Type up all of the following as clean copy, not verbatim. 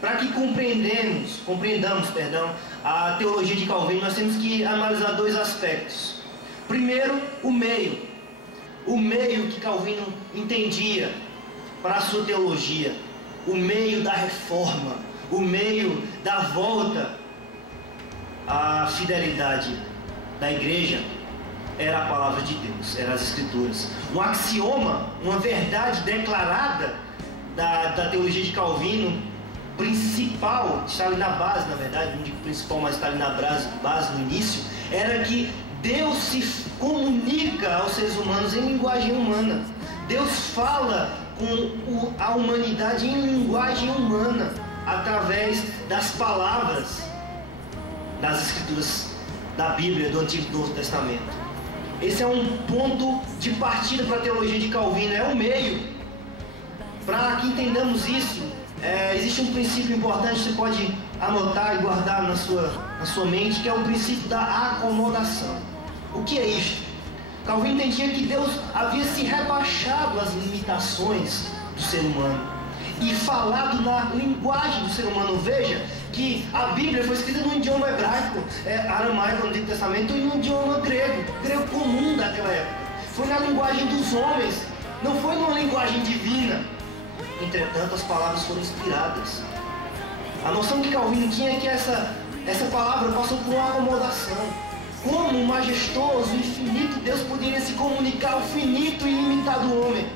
Para que compreendamos a teologia de Calvino, nós temos que analisar dois aspectos. Primeiro, o meio. O meio que Calvino entendia para a sua teologia. O meio da reforma. O meio da volta à fidelidade da igreja era a palavra de Deus, eram as Escrituras. Um axioma, uma verdade declarada da teologia de Calvino, principal, está ali na base, na verdade, não digo principal, mas está ali na base no início, era que Deus se comunica aos seres humanos em linguagem humana. Deus fala com a humanidade em linguagem humana, através das palavras das Escrituras da Bíblia, do Antigo e do Novo Testamento. Esse é um ponto de partida para a teologia de Calvino, é o meio. Para que entendamos isso, existe um princípio importante, você pode anotar e guardar na sua mente, que é o princípio da acomodação. O que é isto? Calvino entendia que Deus havia se rebaixado às limitações do ser humano e falado na linguagem do ser humano. Veja que a Bíblia foi escrita no idioma hebraico, aramaico no Antigo Testamento, e no idioma grego comum daquela época. Foi na linguagem dos homens, não foi numa linguagem divina. Entretanto, as palavras foram inspiradas. A noção que Calvino tinha é que essa palavra passou por uma acomodação. Como majestoso, infinito, Deus poderia se comunicar ao finito e ilimitado homem,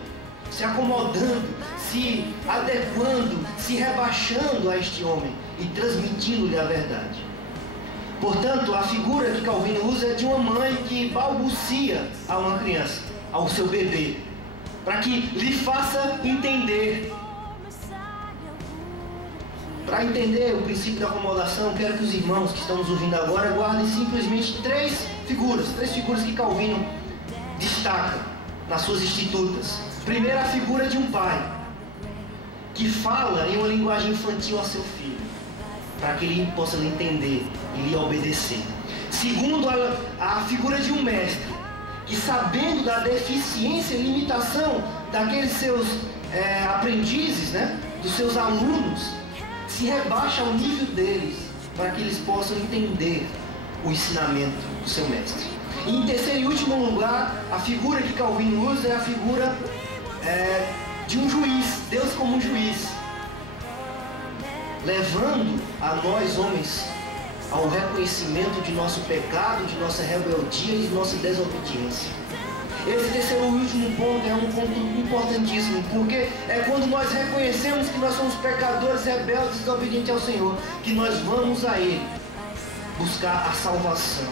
se acomodando, se adequando, se rebaixando a este homem e transmitindo-lhe a verdade. Portanto, a figura que Calvino usa é de uma mãe que balbucia a uma criança, ao seu bebê, para que lhe faça entender. Para entender o princípio da acomodação, quero que os irmãos que estão nos ouvindo agora guardem simplesmente três figuras que Calvino destaca nas suas institutas. Primeiro, a figura de um pai que fala em uma linguagem infantil a seu filho, para que ele possa lhe entender e lhe obedecer. Segundo, a figura de um mestre que, sabendo da deficiência e limitação daqueles seus aprendizes, dos seus alunos, se rebaixa ao nível deles, para que eles possam entender o ensinamento do seu mestre. E em terceiro e último lugar, a figura que Calvino usa é a figura de um juiz, Deus como um juiz, levando a nós homens ao reconhecimento de nosso pecado, de nossa rebeldia e de nossa desobediência. Esse terceiro e último ponto é um ponto importantíssimo, porque é quando nós reconhecemos que nós somos pecadores, rebeldes, desobedientes ao Senhor, que nós vamos a Ele buscar a salvação.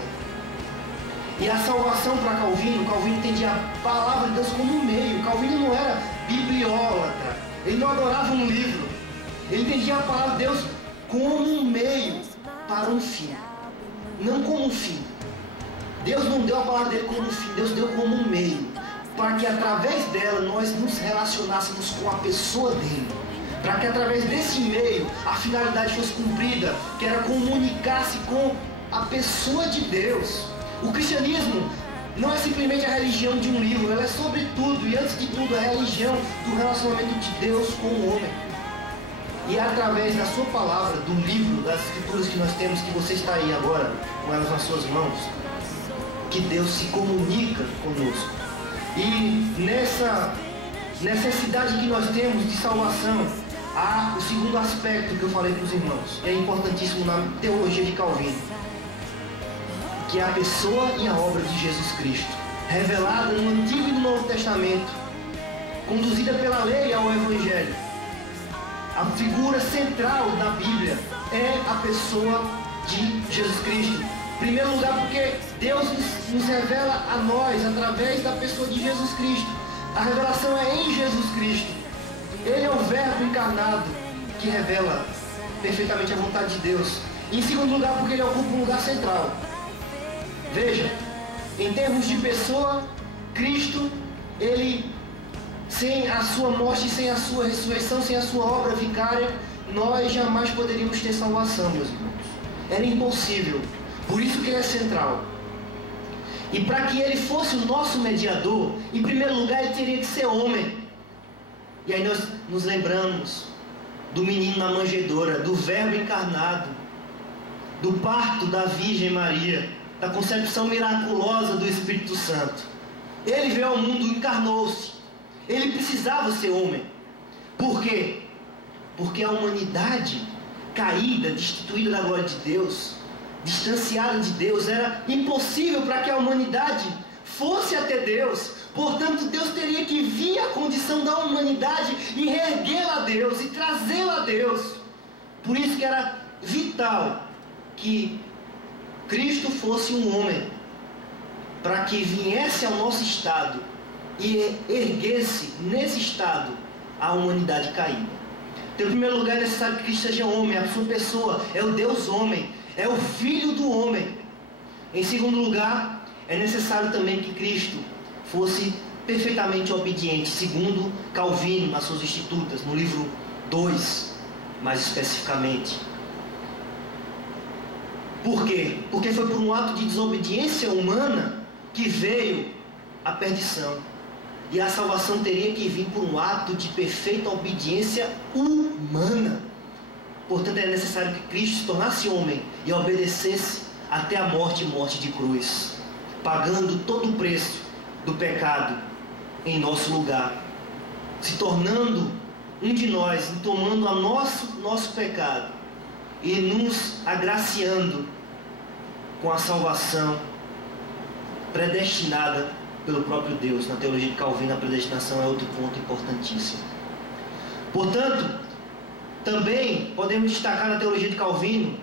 E a salvação para Calvino entendia a palavra de Deus como um meio. Calvino não era bibliólatra, ele não adorava um livro, ele entendia a palavra de Deus como um meio para um fim, não como um fim. Deus não deu a palavra dele como um fim, Deus deu como um meio, para que através dela nós nos relacionássemos com a pessoa dele, para que através desse meio a finalidade fosse cumprida, que era comunicar-se com a pessoa de Deus. O cristianismo não é simplesmente a religião de um livro, ela é sobretudo e antes de tudo a religião do relacionamento de Deus com o homem. E é através da sua palavra, do livro, das Escrituras que nós temos, que você está aí agora com elas nas suas mãos, que Deus se comunica conosco. E nessa necessidade que nós temos de salvação, há o segundo aspecto que eu falei para os irmãos, é importantíssimo na teologia de Calvino, que é a pessoa e a obra de Jesus Cristo, revelada no Antigo e no Novo Testamento, conduzida pela lei ao Evangelho. A figura central da Bíblia é a pessoa de Jesus Cristo. Em primeiro lugar, porque Deus nos revela a nós através da pessoa de Jesus Cristo. A revelação é em Jesus Cristo. Ele é o Verbo encarnado que revela perfeitamente a vontade de Deus. E em segundo lugar, porque ele ocupa um lugar central. Veja, em termos de pessoa, Cristo, ele, sem a sua morte, sem a sua ressurreição, sem a sua obra vicária, nós jamais poderíamos ter salvação, meus irmãos. Era impossível. Por isso que ele é central. E para que ele fosse o nosso mediador, em primeiro lugar ele teria que ser homem. E aí nós nos lembramos do menino na manjedoura, do Verbo encarnado, do parto da Virgem Maria, da concepção miraculosa do Espírito Santo. Ele veio ao mundo, encarnou-se. Ele precisava ser homem. Por quê? Porque a humanidade caída, destituída da glória de Deus, distanciada de Deus, era impossível para que a humanidade fosse até Deus. Portanto, Deus teria que vir à condição da humanidade e reerguê-la a Deus e trazê-la a Deus. Por isso que era vital que Cristo fosse um homem, para que viesse ao nosso estado e erguesse nesse estado a humanidade caída. Então, em primeiro lugar, é necessário que Cristo seja homem, a sua pessoa é o Deus homem, é o Filho do homem. Em segundo lugar, é necessário também que Cristo fosse perfeitamente obediente, segundo Calvino nas suas Institutas, no livro 2, mais especificamente. Por quê? Porque foi por um ato de desobediência humana que veio a perdição. E a salvação teria que vir por um ato de perfeita obediência humana. Portanto, é necessário que Cristo se tornasse homem e obedecesse até a morte e morte de cruz, pagando todo o preço do pecado em nosso lugar, se tornando um de nós, tomando o nosso pecado e nos agraciando com a salvação predestinada pelo próprio Deus. Na teologia de Calvino, a predestinação é outro ponto importantíssimo. Portanto, também podemos destacar na teologia de Calvino,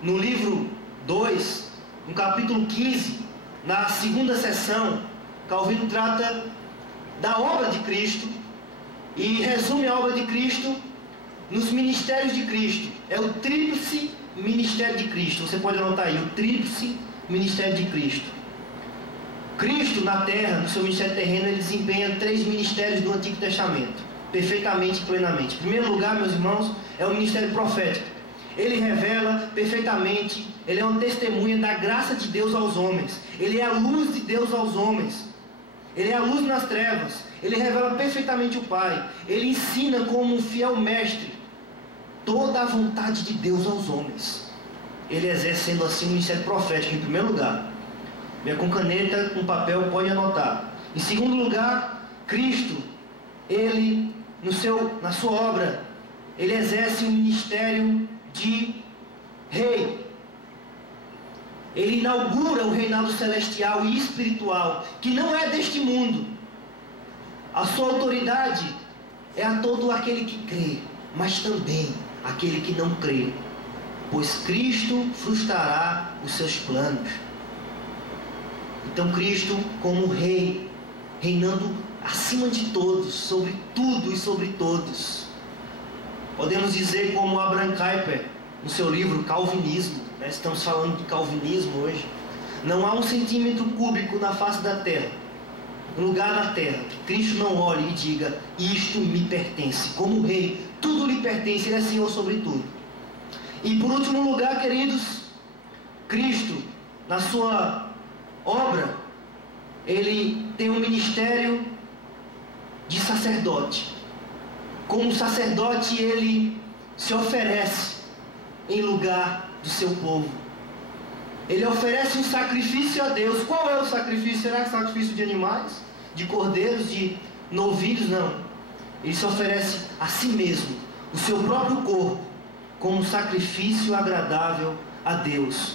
no livro 2, no capítulo 15, na segunda seção, Calvino trata da obra de Cristo e resume a obra de Cristo nos ministérios de Cristo. É o tríplice ministério de Cristo. Você pode anotar aí, o tríplice ministério de Cristo. Cristo na terra, no seu ministério terreno, ele desempenha 3 ministérios do Antigo Testamento, perfeitamente e plenamente. Em primeiro lugar, meus irmãos, é o ministério profético. Ele revela perfeitamente, ele é uma testemunha da graça de Deus aos homens. Ele é a luz de Deus aos homens. Ele é a luz nas trevas. Ele revela perfeitamente o Pai. Ele ensina como um fiel mestre toda a vontade de Deus aos homens. Ele exerce, sendo assim, um ministério profético em primeiro lugar. Venha com caneta, com papel, pode anotar. Em segundo lugar, Cristo, ele, na sua obra, ele exerce um ministério de rei. Ele inaugura o reinado celestial e espiritual, que não é deste mundo. A sua autoridade é a todo aquele que crê, mas também aquele que não crê, pois Cristo frustrará os seus planos. Então Cristo, como rei, reinando acima de todos, sobre tudo e sobre todos. Podemos dizer como Abraham Kuyper, no seu livro Calvinismo, estamos falando de calvinismo hoje, não há 1 centímetro cúbico na face da terra, um lugar na terra, que Cristo não olhe e diga, isto me pertence. Como rei, tudo lhe pertence, ele é Senhor sobre tudo. E por último lugar, queridos, Cristo, na sua obra, ele tem um ministério de sacerdote. Como sacerdote, ele se oferece em lugar do seu povo. Ele oferece um sacrifício a Deus. Qual é o sacrifício? Será que é sacrifício de animais? De cordeiros? De novilhos? Não. Ele se oferece a si mesmo, o seu próprio corpo, como um sacrifício agradável a Deus.